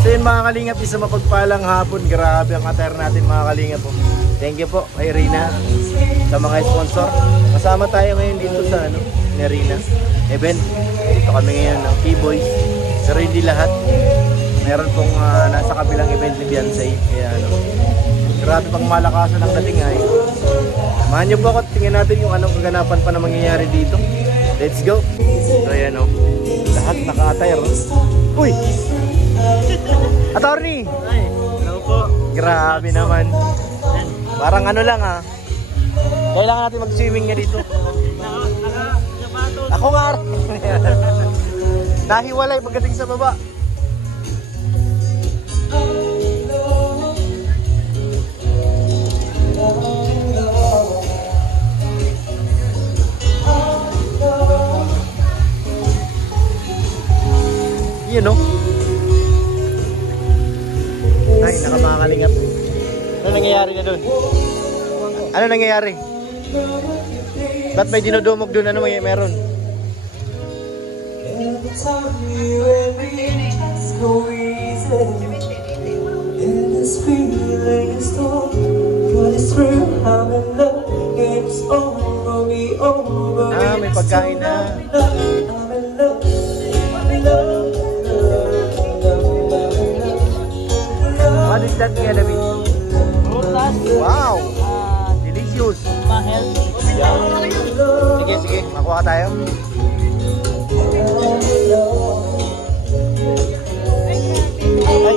So yun mga kalingap, isang mapagpalang hapon. Grabe ang attire natin mga kalingap po. Thank you po kay Rina sa mga sponsor. Kasama tayo ngayon dito sa Rina event. Dito kami ngayon ng K-Boys. Pero hindi lahat. Meron pong nasa kabilang event ni Beyonce. Kaya grabe pang malakasan ang dating ay. Samahan niyo po ako. Tingnan natin yung anong kaganapan pa na mangyayari dito. Let's go. So ayan lahat naka-attire. Uy! Attorney! Ay, hello po. Grabe naman. Parang lang kailangan natin mag-swimming nga dito. Ako nga. Nahiwalay pagdating sa baba. Yun Ay, nakamakalingap. Ano nangyayari na doon? Ano nangyayari? Ba't may dinudumog doon? Ano meron? May pagkain na. What is that nga, David? Wow! Delicious! Ma-healthy. Sige, sige. Makuha tayo. Ay!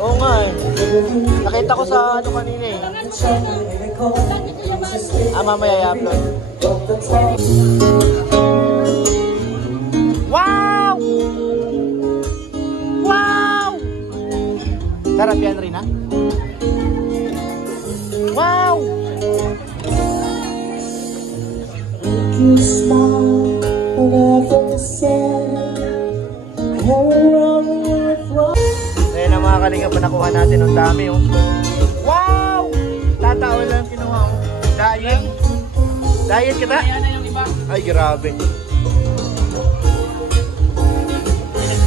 Oo nga nakita ko sa kanina mamaya i-upload. Wow! Wow! Sarap yan, Rina? Wow! Ayan ang mga kalingap na nakuha natin. Ang dami Wow! Tatawa lang kinuha ko. Diet? Diet kita? Ay, grabe.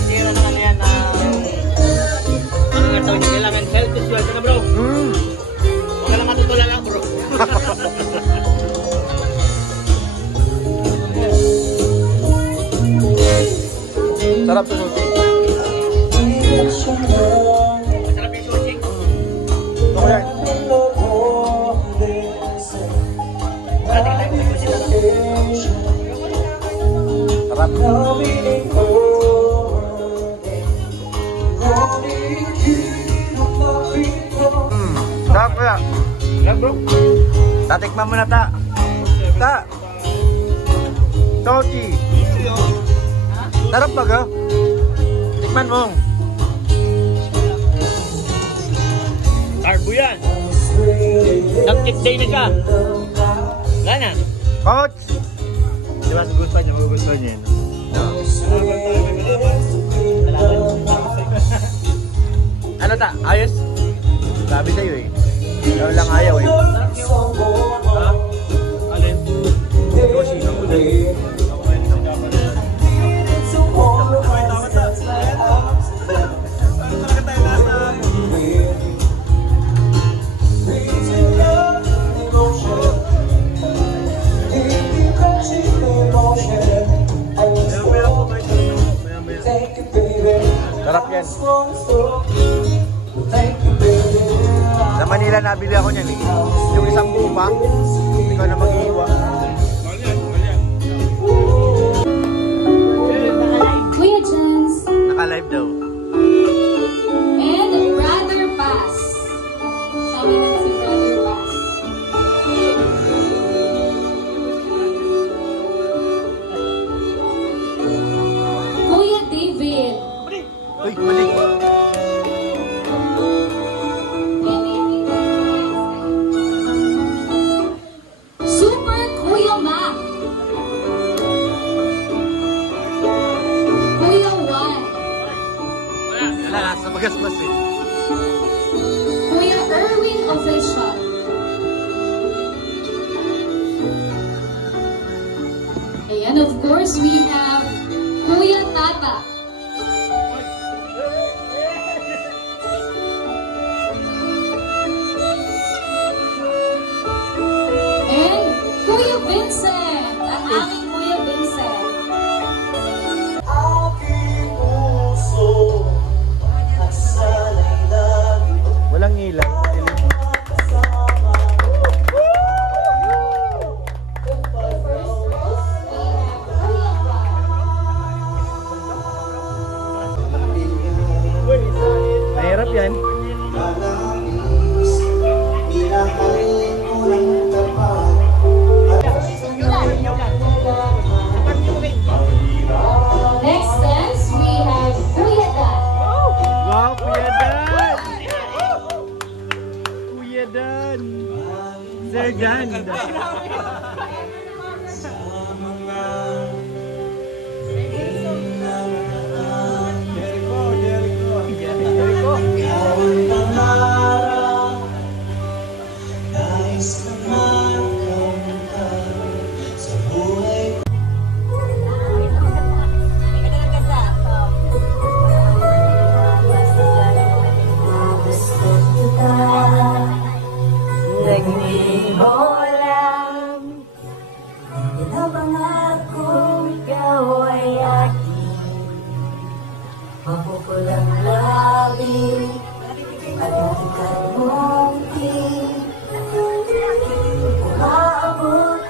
Tira na yan na ano nga tawag nyo, kailangan health is wealth na bro. Huwag ka lang matutula lang bro. Sarap to sushi. Sarap yung sushi. Ito ko yan. Sarap. Sarap kaya. Sarap bro. Tatikman mo na ta. Tochi. Sarap ba ka? Tikman mo. Carbo yan. Nag-kick day na siya. Wala na. Coach! Di ba gusto niya? Magugustuhan niya yun. Ano ta? Ayos? Sabi sa'yo Ikaw lang ayaw Ha? Alin? Yoshi, ang kulay. Sarap yan. Sa Manila nabili ako niyan Yung isang buo pa. Ikaw na mag-iiwa. Kuya Jens. Naka-live daw. And Brother Pass. Sabi na si Brother Pass. Kuya David. Uy, mali. Super Kuya Mac. Kuya Juan. Wala, sa magasmas Kuya Erwin Official. And of course, we have Kuya Tata. Sarap yan. Next dance, we have Kuya Dan. Wow, Kuya Dan! Kuya Dan! Sir Dan! Mapupulang labi at matikat mong umaabot.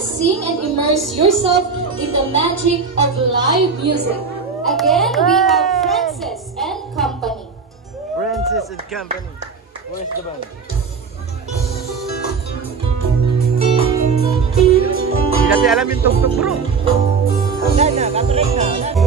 Sing and immerse yourself in the magic of live music. Again, we have Francis and Company. Francis and Company. Where's the band? Hindi natin alam yung tugtog, bro. Wala na, katrek na.